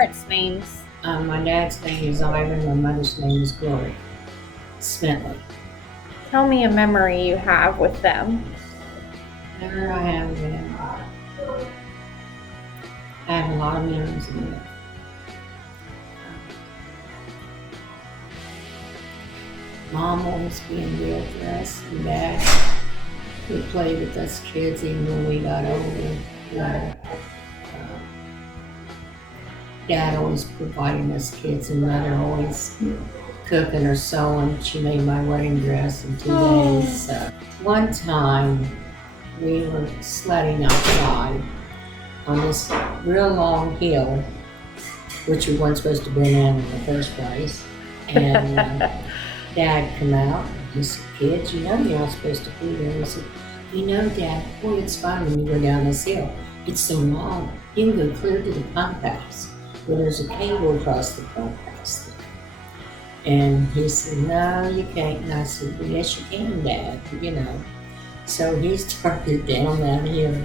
parents' names? My dad's name is Ivan, my mother's name is Glory Smithley. Tell me a memory you have with them. Whenever I have them, I have a lot of memories of them. Mom always being there for us, and Dad would play with us kids even when we got older. Dad always providing us kids, and Mother always cooking or sewing. She made my wedding dress in 2 days. One time, we were sledding outside on this real long hill, which we weren't supposed to be in the first place. And Dad come out, and he said, "Kids, you know you're not supposed to be there." He said, "You know, Dad, boy, it's fun when you go down this hill. It's so long, you can go clear to the pump house. Well, there's a cable across the pump house there." And he said, "No, you can't." And I said, "Well, yes, you can, Dad, you know." So he started down that hill,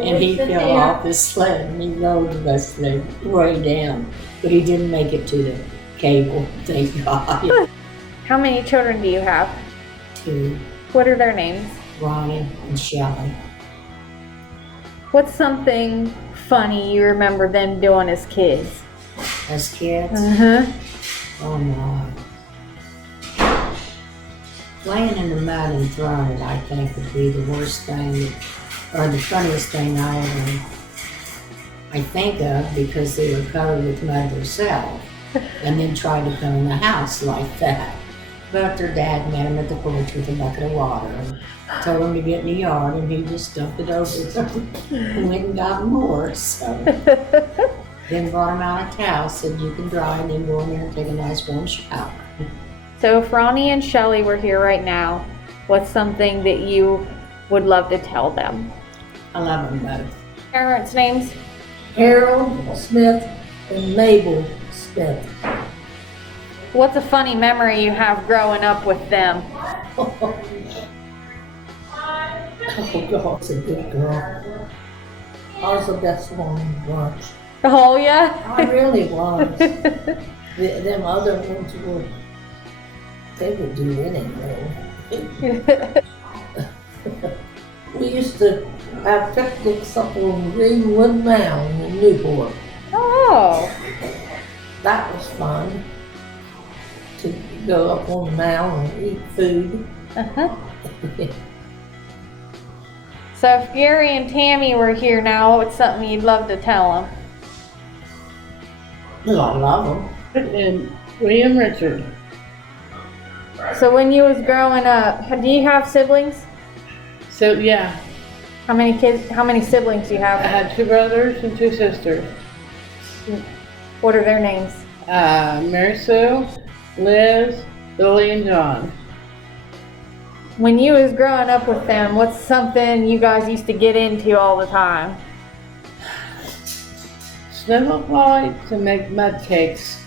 and he fell off his sled, and he rolled the sled way down. But he didn't make it to the cable, thank God. How many children do you have? 2, What are their names? Ronnie and Shelley. What's something funny you remember them doing as kids? As kids? Oh my. Playing in the mud and throwing it, I think, would be the worst thing, or the funniest thing I think of, because they were covered with mud themselves, and then tried to come in the house like that. But their dad met them at the porch with a bucket of water and told them to get in the yard, and he just dumped it over them and went and got more. So then brought them out a towel, said you can dry, and then go in there and take a nice warm shower. So if Ronnie and Shelley were here right now, what's something that you would love to tell them? I love them both. Parents' names? Harold Smith and Mabel Smith. What's a funny memory you have growing up with them? Oh God, it's a good girl. I was the best one in the bunch. Oh yeah? I really was. Them other ones they would do anything. We used to have picnics up on Greenwood Mound in Newport. Oh. That was fun. To go up on the mound and eat food. So if Gary and Tammy were here now, what's something you'd love to tell them? Well, I love them. And William Richard. So when you was growing up, do you have siblings? So yeah, How many kids? How many siblings do you I have? had 2 brothers and 2 sisters. What are their names? Mary Sue, Liz, Billy, and John. When you was growing up with them, what's something you guys used to get into all the time? Snowball fights and make mud cakes.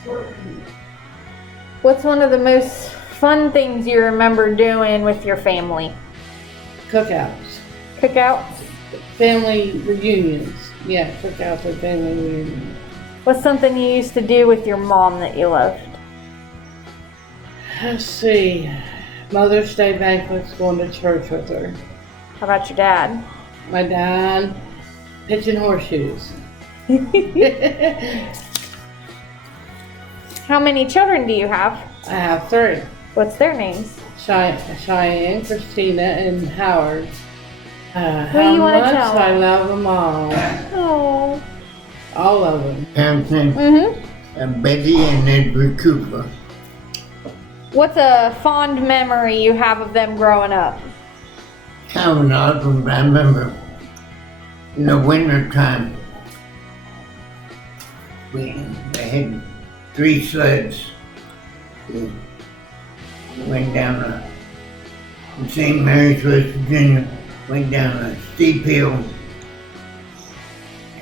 What's one of the most fun things you remember doing with your family? Cookouts. Cookouts? Family reunions. Yeah, cookouts and family reunions. What's something you used to do with your mom that you loved? Let's see. Mother's Day banquets, going to church with her. How about your dad? My dad, pitching horseshoes. How many children do you have? I have 3. What's their names? Cheyenne, Christina, and Howard. What do How you wanna much tell I them? love them Oh. all of them. Hampton, and Betty and Edward Cooper. What's a fond memory you have of them growing up? Kind of an odd one, but I remember in the winter time, we had 3 sleds. We went down in St. Mary's, West Virginia, went down a steep hill,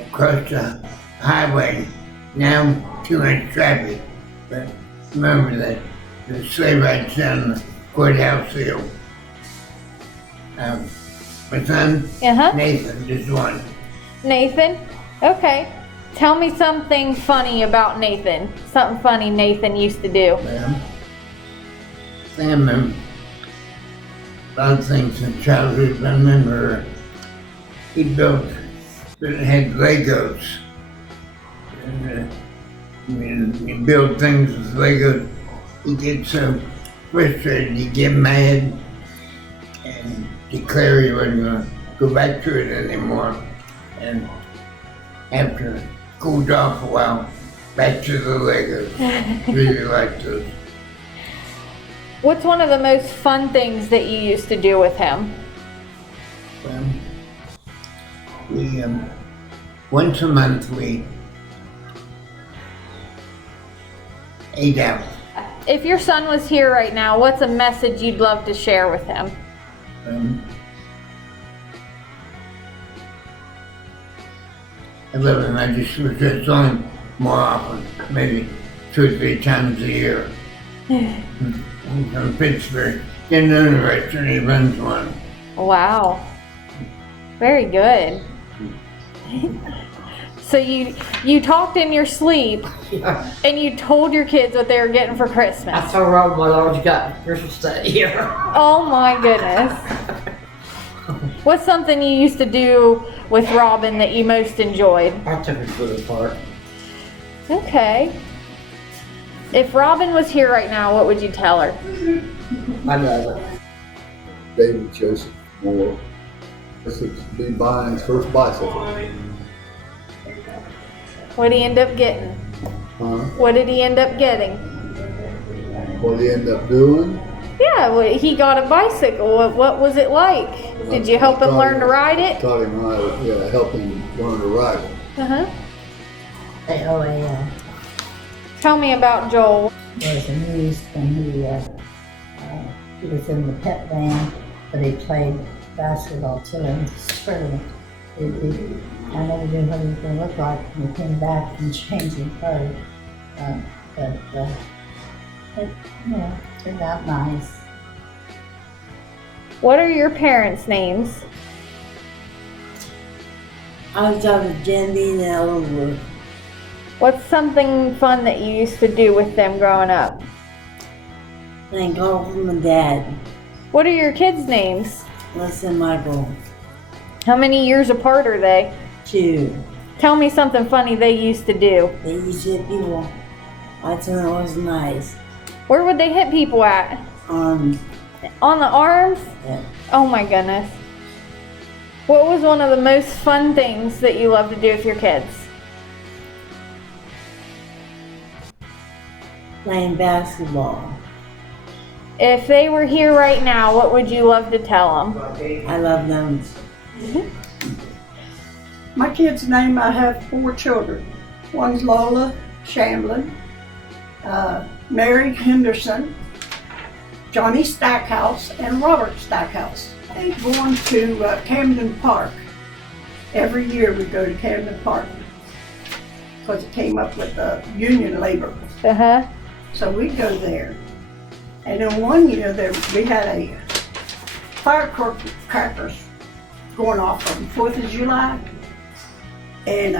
across the highway. Now too much traffic, but remember that the sleigh rides down the courthouse hill. My son, Uh-huh. Nathan, just one. Nathan? Okay. Tell me something funny about Nathan. Something funny Nathan used to do. Well, Sam, a lot of things in childhood. I remember he built, it had Legos. And when you build things with Legos, he gets so frustrated, he'd get mad and declare he wasn't going to go back to it anymore. And after it cooled off a while, back to the Legos. Really liked those. What's one of the most fun things that you used to do with him? Well, we, once a month we ate out. If your son was here right now, what's a message you'd love to share with him? I love him. I just wish I saw him more often, maybe 2 or 3 times a year. He's from Pittsburgh. In the university, he runs one. Wow. Very good. So you talked in your sleep Yeah. and you told your kids what they were getting for I Christmas. told Rob what I was got for Christmas that year. Oh my goodness. What's something you used to do with Robin that you most enjoyed? I took his foot apart. Okay. If Robin was here right now, what would you tell her? I love it. David Joseph Moore. This would be buying his first bicycle. What did he end up getting? Huh? What did he end up getting? What he ended up doing? Yeah, well, he got a bicycle. What was it like? Did you help him learn to ride it? Taught him how to, yeah, help him learn to ride it. Uh-huh. AOAL Tell me about Joel. was amused when he was in the pep band, but he played basketball too in this tournament. I never knew what he was going to look like when he came back and changing clothes. It turned out nice. What are your parents' names? I was out of Denby and Elwood. What's something fun that you used to do with them growing up? Thank God for my dad, What are your kids' names? Les and Michael, How many years apart are they? 2. Tell me something funny they used to do. They used to hit people. I thought it was nice. Where would they hit people at? On the arms? Yeah. Oh my goodness. What was one of the most fun things that you love to do with your kids? Playing basketball. If they were here right now, what would you love to tell them? I love them. My kids' name, I have 4 children. One's Lola Shamblin, Mary Henderson, Johnny Stackhouse, and Robert Stackhouse. They're going to Camden Park. Every year we go to Camden Park because it came up with union labor. Uh-huh. So we go there. And then one year we had a firecrackers going off on 4th of July. And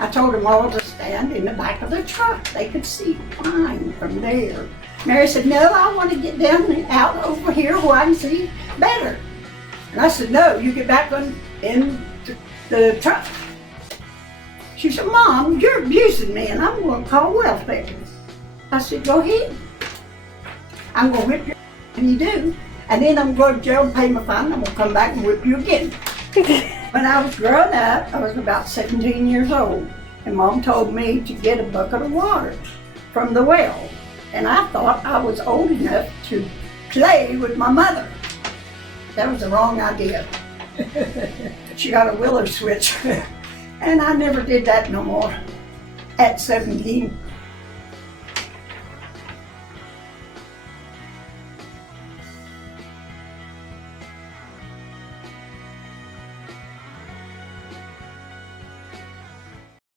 I told them all to stand in the back of the truck. They could see fine from there. Mary said, no, I want to get down and out over here where I can see better. And I said, no, you get back in the truck. She said, Mom, you're abusing me and I'm going to call welfare. I said, go ahead. I'm going to whip you and you do. And then I'm going to jail and pay my fine and I'm going to come back and whip you again. When I was growing up, I was about 17 years old. And Mom told me to get a bucket of water from the well. And I thought I was old enough to play with my mother. That was the wrong idea. She got a willow switch. And I never did that no more. At 17,